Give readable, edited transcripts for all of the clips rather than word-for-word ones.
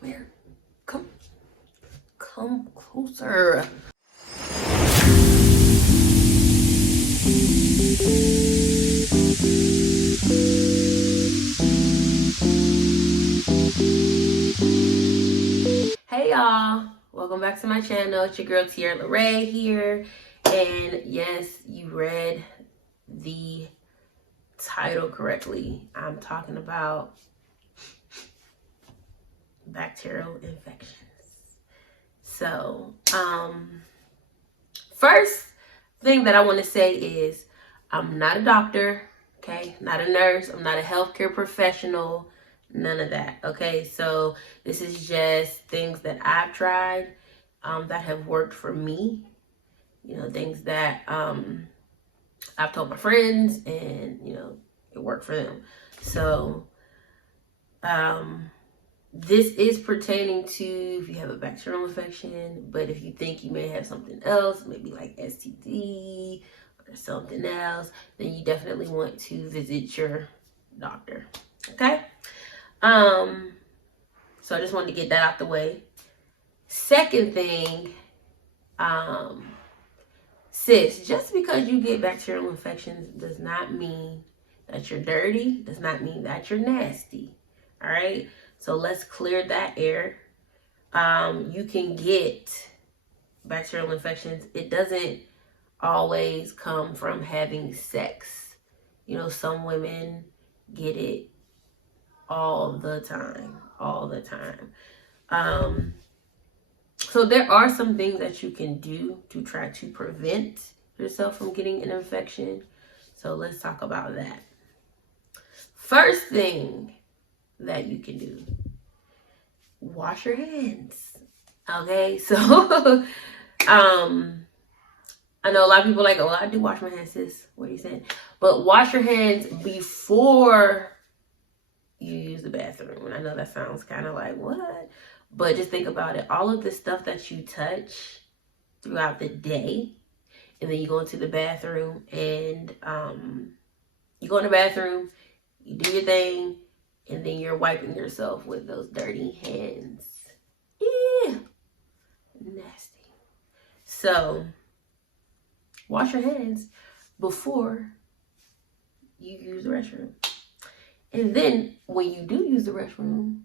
Come here. Come closer. Hey y'all, welcome back to my channel. It's your girl Tierra Larae here, and yes, you read the title correctly. I'm talking about bacterial infections. So, first thing that I want to say is I'm not a doctor, okay? Not a nurse. I'm not a healthcare professional. None of that, okay? So this is just things that I've tried that have worked for me. You know, things that I've told my friends and, you know, it worked for them. So this is pertaining to if you have a bacterial infection, but if you think you may have something else, maybe like STD or something else, then you definitely want to visit your doctor, okay? So I just wanted to get that out the way. Second thing, sis, just because you get bacterial infections does not mean that you're dirty, does not mean that you're nasty, all right? So let's clear that air. You can get bacterial infections. It doesn't always come from having sex. You know, some women get it all the time. So there are some things that you can do to try to prevent yourself from getting an infection. So let's talk about that. First thing that you can do, wash your hands. Okay, so I know a lot of people are like, oh, I do wash my hands, sis. What are you saying? But wash your hands before you use the bathroom. And I know that sounds kind of like, what? But just think about it. All of the stuff that you touch throughout the day, and then you go into the bathroom and you go in the bathroom, you do your thing, and then you're wiping yourself with those dirty hands. Yeah, nasty. So wash your hands before you use the restroom. And then when you do use the restroom,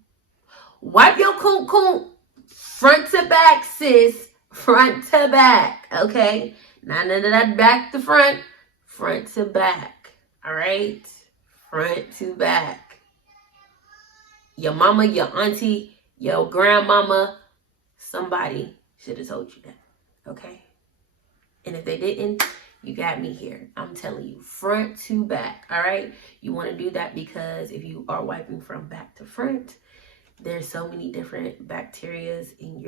wipe your coon front to back, sis. Front to back, okay? Not none of that back to front to back, all right? Front to back. Your mama, your auntie, your grandmama, somebody should have told you that, okay? And if they didn't, you got me here. I'm telling you, front to back, all right? You want to do that because if you are wiping from back to front, there's so many different bacterias in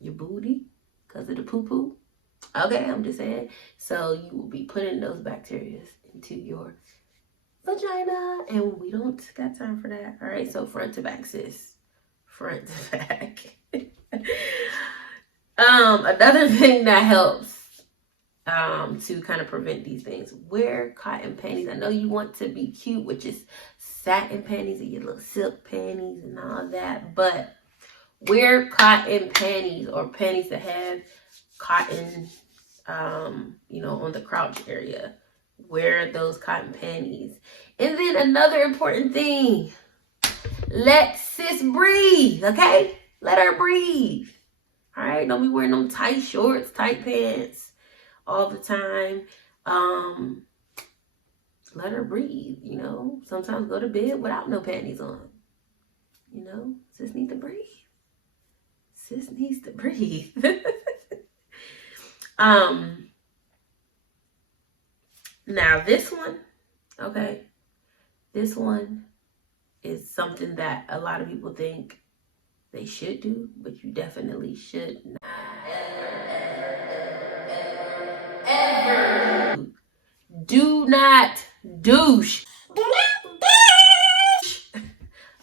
your booty because of the poo-poo. Okay, I'm just saying. So you will be putting those bacterias into your vagina, and we don't got time for that. All right, so front to back, sis. Front to back. Another thing that helps to kind of prevent these things, wear cotton panties. I know you want to be cute with just satin panties and your little silk panties and all that, but wear cotton panties or panties that have cotton, you know, on the crotch area. Wear those cotton panties. And then another important thing, let sis breathe, okay? Let her breathe. All right, don't be wearing them tight shorts, tight pants all the time. Let her breathe, you know. Sometimes go to bed without no panties on. You know, sis needs to breathe. Sis needs to breathe. Now this one, okay, this one is something that a lot of people think they should do, but you definitely should not ever do not douche. Do not douche.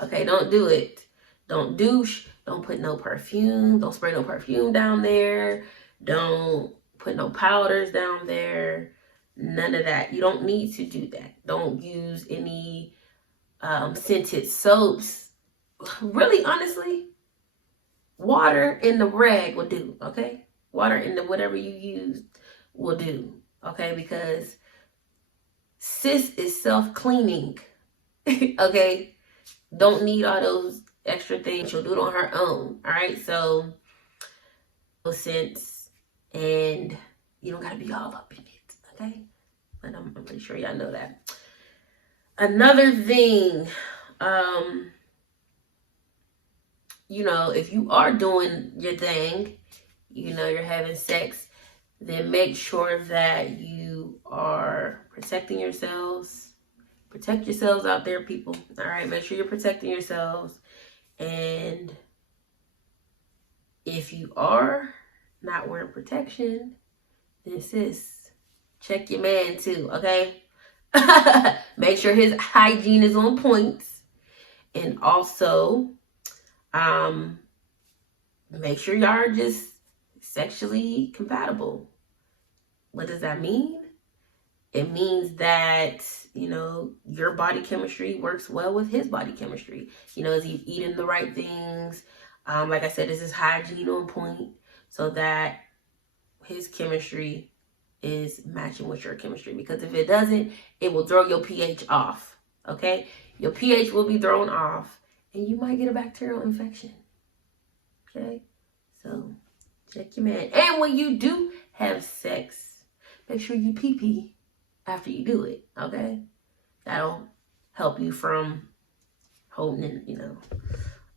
Okay, don't do it. Don't douche. Don't put no perfume. Don't spray no perfume down there. Don't put no powders down there. None of that. You don't need to do that. Don't use any scented soaps. Really, honestly, water in the rag will do, okay? Water in the whatever you use will do, okay? Because sis is self-cleaning, okay? Don't need all those extra things. She'll do it on her own, all right? So, no sense, and you don't gotta be all up in it, okay? But I'm pretty sure y'all know that. Another thing, you know, if you are doing your thing, you know, you're having sex, then make sure that you are protecting yourselves. Protect yourselves out there, people. All right, make sure you're protecting yourselves. And if you are not wearing protection, then sis, check your man too, okay? Make sure his hygiene is on point. And also, make sure y'all are just sexually compatible. What does that mean? It means that, you know, your body chemistry works well with his body chemistry. You know, is he eating the right things? Like I said, is his hygiene on point so that his chemistry is matching with your chemistry? Because if it doesn't, it will throw your pH off, okay? Your pH will be thrown off and you might get a bacterial infection, okay? So check your man. And when you do have sex, make sure you pee after you do it, okay? That'll help you from holding in, you know,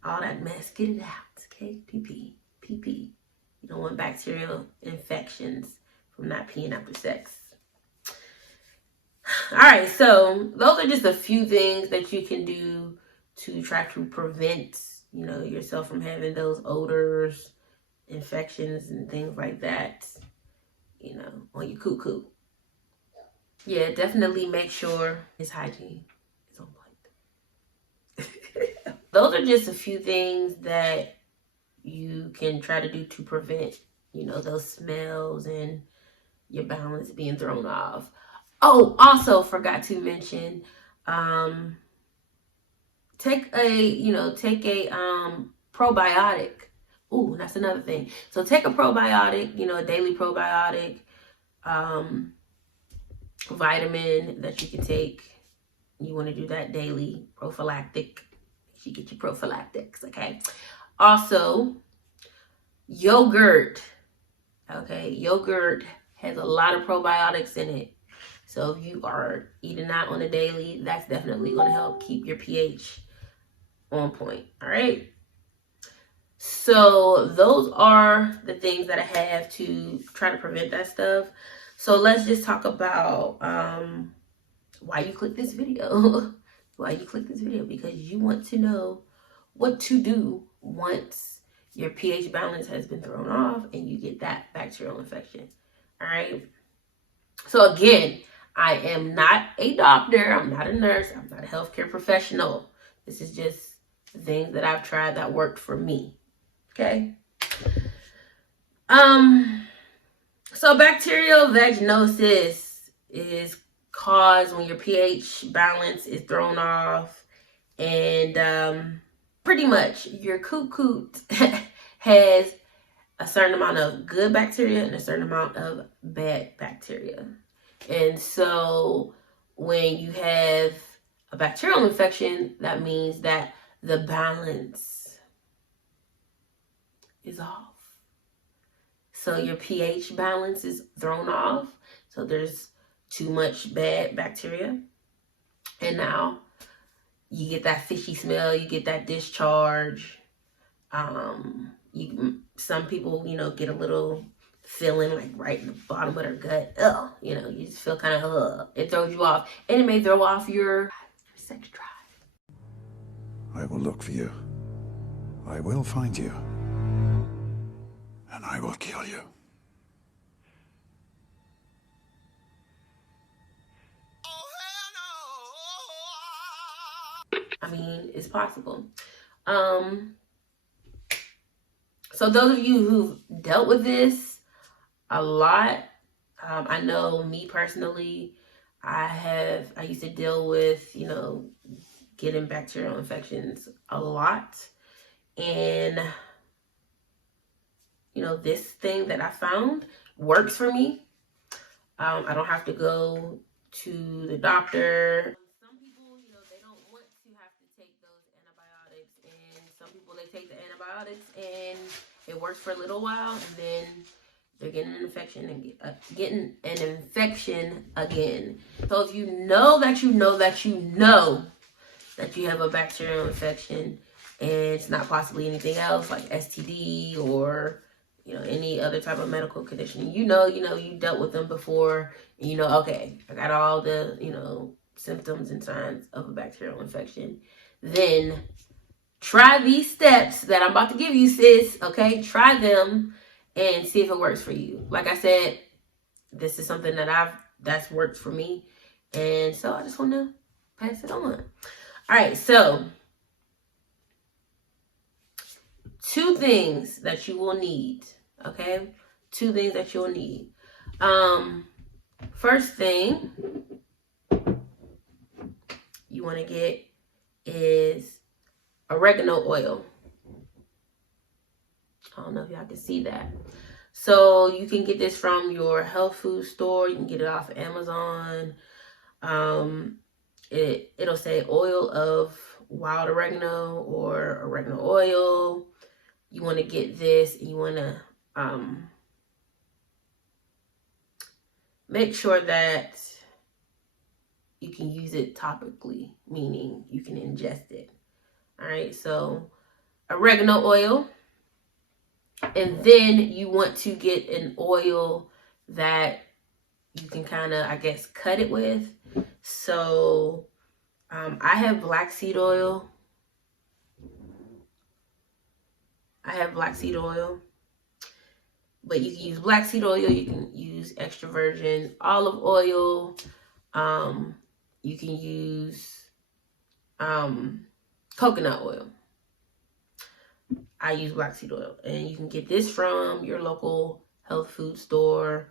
all that mess. Get it out, okay? Pee. You don't want bacterial infections from not peeing after sex. All right, so those are just a few things that you can do to try to prevent, you know, yourself from having those odors, infections, and things like that, you know, on your cuckoo. Yeah, definitely make sure his hygiene is on point. Those are just a few things that you can try to do to prevent, you know, those smells and your balance being thrown off. Oh, also forgot to mention, take a probiotic. Ooh, that's another thing. So take a probiotic, you know, a daily probiotic, vitamin that you can take. You want to do that daily, prophylactic. You get your prophylactics, okay? Also, yogurt. Okay, yogurt has a lot of probiotics in it. So if you are eating that on a daily, that's definitely going to help keep your pH on point, all right? So those are the things that I have to try to prevent that stuff. So let's just talk about why you click this video. Why you click this video, because you want to know what to do once your pH balance has been thrown off and you get that bacterial infection. All right. So again, I am not a doctor. I'm not a nurse. I'm not a healthcare professional. This is just things that I've tried that worked for me. Okay. So bacterial vaginosis is caused when your pH balance is thrown off, and pretty much your cuckoo has a certain amount of good bacteria and a certain amount of bad bacteria. And so when you have a bacterial infection, that means that the balance is off. So your pH balance is thrown off. So there's too much bad bacteria. And now you get that fishy smell, you get that discharge. Some people, you know, get a little feeling like right in the bottom of their gut. Ugh, you know, you just feel kind of, it throws you off. And it may throw off your sex drive. I will look for you. I will find you. And I will kill you. I mean, it's possible. So those of you who've dealt with this a lot, I know me personally, I used to deal with, you know, getting bacterial infections a lot. And know, this thing that I found works for me. I don't have to go to the doctor. Some people, you know, they don't want to have to take those antibiotics, and some people, they take the antibiotics and it works for a little while, and then they're getting an infection and getting an infection again. So if you know that you know that you know that you have a bacterial infection and it's not possibly anything else like STD or, you know, any other type of medical condition, you dealt with them before, and you know, okay, I got all the, you know, symptoms and signs of a bacterial infection, then try these steps that I'm about to give you, sis. Okay, try them and see if it works for you. Like I said, this is something that's worked for me, and so I just want to pass it on. All right, so 2 things that you will need. Okay, 2 things that you'll need. First thing you want to get is oregano oil. I don't know if y'all can see that. So you can get this from your health food store. You can get it off of Amazon. It'll say oil of wild oregano or oregano oil. You want to get this, and you want to make sure that you can use it topically, meaning you can ingest it. All right, so oregano oil. And then you want to get an oil that you can kind of, I guess, cut it with. So I have black seed oil. But you can use black seed oil. You can use extra virgin olive oil. You can use coconut oil. I use black seed oil, and you can get this from your local health food store,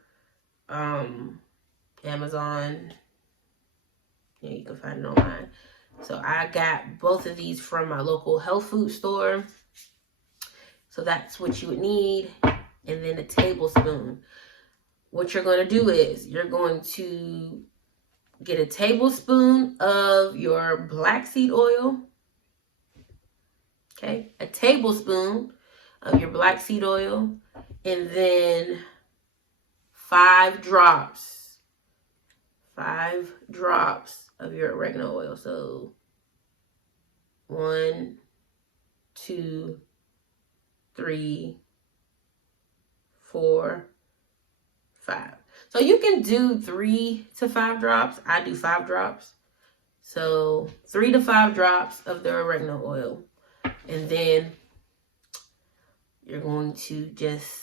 Amazon. Yeah, you can find it online. So I got both of these from my local health food store. So that's what you would need. And then a tablespoon. What you're going to do is you're going to get a tablespoon of your black seed oil. Okay, a tablespoon of your black seed oil, and then 5 drops of your oregano oil. So 1, 2, 3, 4, 5. So you can do 3 to 5 drops. I do 5 drops. So 3 to 5 drops of the oregano oil. And then you're going to just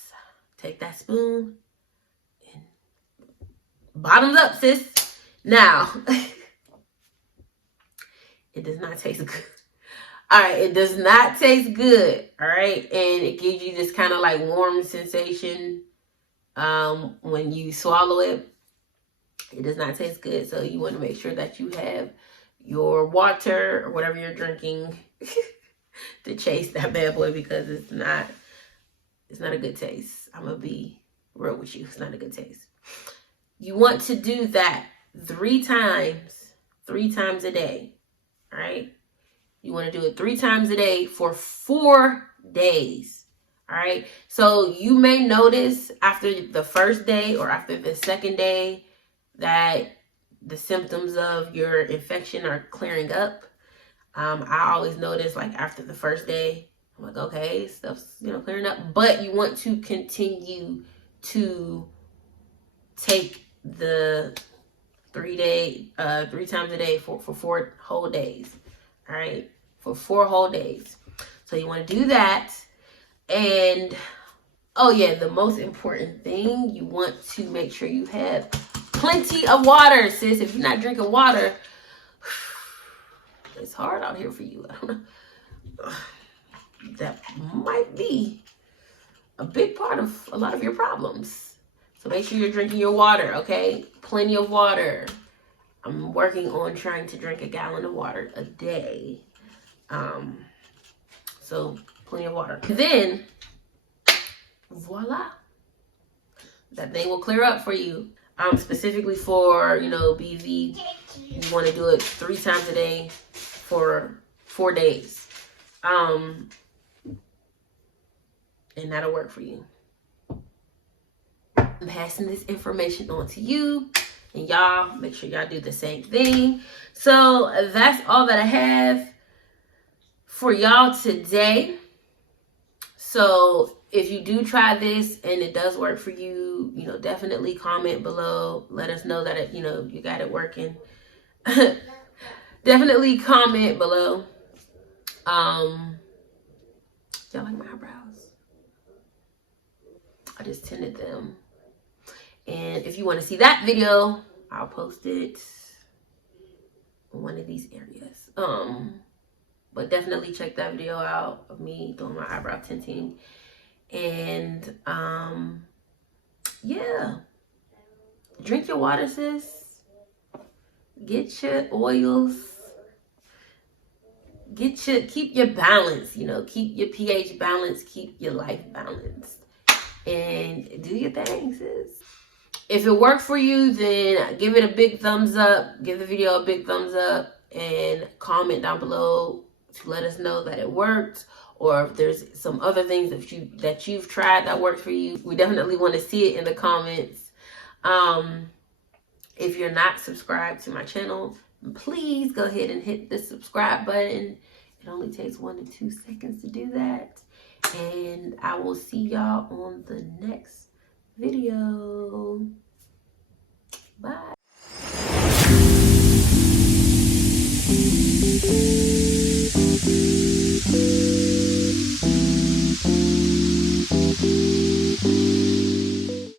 take that spoon and bottoms up, sis. Now, it does not taste good. All right, it does not taste good. All right, and it gives you this kind of like warm sensation when you swallow it. It does not taste good, so you want to make sure that you have your water or whatever you're drinking to chase that bad boy, because it's not a good taste. I'm gonna be real with you. It's not a good taste. You want to do that 3 times a day. All right, you want to do it 3 times a day for 4 days. All right, so you may notice after the first day or after the second day that the symptoms of your infection are clearing up. I always notice, like, after the first day, I'm like, okay, stuff's, clearing up. But you want to continue to take the 3 times a day for 4 whole days. All right, for 4 whole days. So you want to do that. And, oh yeah, the most important thing, you want to make sure you have plenty of water, sis. If you're not drinking water, it's hard out here for you. I don't know. That might be a big part of a lot of your problems. So make sure you're drinking your water, okay? Plenty of water. I'm working on trying to drink a gallon of water a day. So plenty of water. Then, voila, that thing will clear up for you. Specifically for, you know, BV, you want to do it 3 times a day for 4 days. And that'll work for you. I'm passing this information on to you, and y'all make sure y'all do the same thing. So that's all that I have for y'all today. So if you do try this and it does work for you, you know, definitely comment below. Let us know that it, you know, you got it working. Definitely comment below. Y'all like my eyebrows? I just tinted them. And if you want to see that video, I'll post it in one of these areas. But definitely check that video out of me doing my eyebrow tinting. And yeah, drink your water, sis. Get your oils. Keep your balance, you know, keep your pH balanced, keep your life balanced, and do your thing, sis. If it worked for you, then give it a big thumbs up, give the video a big thumbs up, and comment down below to let us know that it worked, or if there's some other things that you've tried that worked for you. We definitely want to see it in the comments. If you're not subscribed to my channel, please go ahead and hit the subscribe button. It only takes 1 to 2 seconds to do that. And I will see y'all on the next video. Bye.